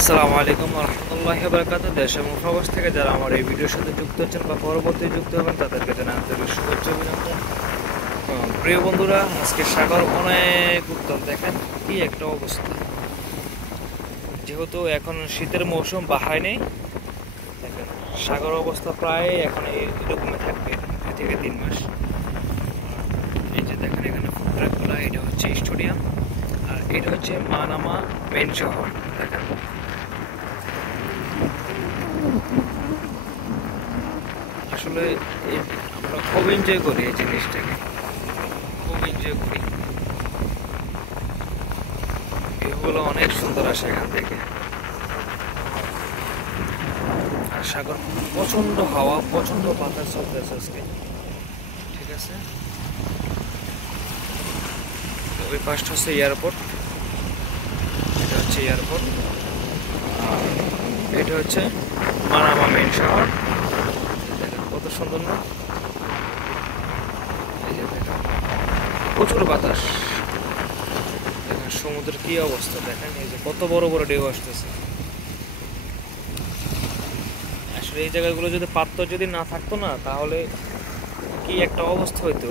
আসসালামু আলাইকুম ওয়া রাহমাতুল্লাহি ওয়া বারাকাতুহু। দেশ এবং প্রবাস থেকে যারা আমার এই ভিডিওর সাথে যুক্ত হচ্ছেন বা পরবর্তী যুক্ত হবেন তাদেরকে জানাই আন্তরিক শুভেচ্ছা অভিনন্দন। প্রিয় বন্ধুরা, আজকে সাগর অনেক উত্তাল, দেখেন কি একটা অবস্থা। যেহেতু এখন শীতের মৌসুম বাহায় নেই, দেখেন সাগর অবস্থা প্রায় এখন এরকমই থাকবে 2 থেকে 3 মাস। এই যে দেখেন এখানে ফুড ট্রাকগুলো, এটা হচ্ছে স্টেডিয়াম আর এটা হচ্ছে মানামা মেন শহর। দেখেন আসলে আমরা খুব এনজয় করি এই জিনিসটাকে, খুব এনজয় করি। ভিউগুলো অনেক সুন্দর আসে এখান থেকে। আর সাগর প্রচন্ড হাওয়া, প্রচন্ড বাতাস চলতেছে আজকে, ঠিক আছে। ওই পাশটা হচ্ছে এয়ারপোর্ট, এটা হচ্ছে এয়ারপোর্ট, আর এটা হচ্ছে মানামা মেন শহর। দেখেন কত সুন্দর না, এই যে দেখেন প্রচুর বাতাস। দেখেন সমুদ্রের কি অবস্থা, দেখেন এই যে কত বড় বড় ঢেউ আসতেছে। আসলে এই জায়গাগুলো যদি পাত্র যদি না থাকতো না, তাহলে কি একটা অবস্থা হইতো।